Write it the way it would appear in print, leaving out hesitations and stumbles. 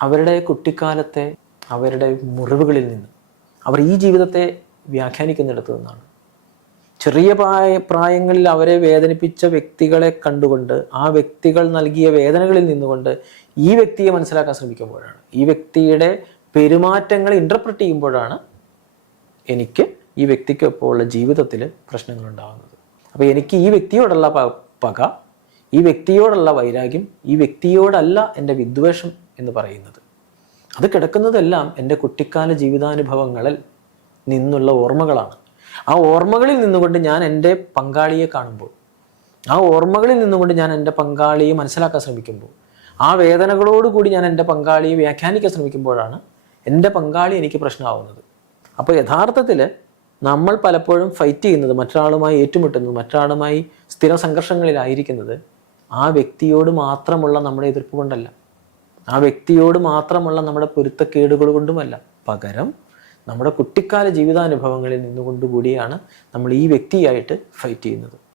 അവരുടെ കുട്ടിക്കാലത്തെ അവരുടെ മുറിവുകളിൽ നിന്ന്, അവർ ഈ ജീവിതത്തെ വ്യാഖ്യാനിക്കുന്നിടത്തു നിന്നാണ്. ചെറിയ പ്രായങ്ങളിൽ അവരെ വേദനിപ്പിച്ച വ്യക്തികളെ കണ്ടുകൊണ്ട്, ആ വ്യക്തികൾ നൽകിയ വേദനകളിൽ നിന്നുകൊണ്ട് ഈ വ്യക്തിയെ മനസ്സിലാക്കാൻ ശ്രമിക്കുമ്പോഴാണ്, ഈ വ്യക്തിയുടെ പെരുമാറ്റങ്ങൾ ഇൻ്റർപ്രറ്റ് ചെയ്യുമ്പോഴാണ് എനിക്ക് ഈ വ്യക്തിക്കൊപ്പം ഉള്ള ജീവിതത്തിൽ പ്രശ്നങ്ങൾ ഉണ്ടാകുന്നത്. അപ്പോൾ എനിക്ക് ഈ വ്യക്തിയോടുള്ള പക, ഈ വ്യക്തിയോടുള്ള വൈരാഗ്യം, ഈ വ്യക്തിയോടല്ല എൻ്റെ വിദ്വേഷം എന്ന് പറയുന്നത്. അത് കിടക്കുന്നതെല്ലാം എൻ്റെ കുട്ടിക്കാല ജീവിതാനുഭവങ്ങളിൽ നിന്നുള്ള ഓർമ്മകളാണ്. ആ ഓർമ്മകളിൽ നിന്നുകൊണ്ട് ഞാൻ എൻ്റെ പങ്കാളിയെ കാണുമ്പോൾ, ആ ഓർമ്മകളിൽ നിന്നുകൊണ്ട് ഞാൻ എൻ്റെ പങ്കാളിയെ മനസ്സിലാക്കാൻ ശ്രമിക്കുമ്പോൾ, ആ വേദനകളോടുകൂടി ഞാൻ എൻ്റെ പങ്കാളിയെ വ്യാഖ്യാനിക്കാൻ ശ്രമിക്കുമ്പോഴാണ് എൻ്റെ പങ്കാളി എനിക്ക് പ്രശ്നമാവുന്നത്. അപ്പോൾ യഥാർത്ഥത്തിൽ നമ്മൾ പലപ്പോഴും ഫൈറ്റ് ചെയ്യുന്നത്, മറ്റൊരാളുമായി ഏറ്റുമുട്ടുന്നത്, മറ്റൊരാളുമായി സ്ഥിര സംഘർഷങ്ങളിലായിരിക്കുന്നത് ആ വ്യക്തിയോട് മാത്രമുള്ള നമ്മുടെ എതിർപ്പ് കൊണ്ടല്ല, ആ വ്യക്തിയോട് മാത്രമുള്ള നമ്മുടെ പൊരുത്തക്കേടുകൾ കൊണ്ടുമല്ല. പകരം നമ്മുടെ കുട്ടിക്കാല ജീവിതാനുഭവങ്ങളിൽ നിന്നുകൊണ്ടുകൂടിയാണ് നമ്മൾ ഈ വ്യക്തിയായിട്ട് ഫൈറ്റ് ചെയ്യുന്നത്.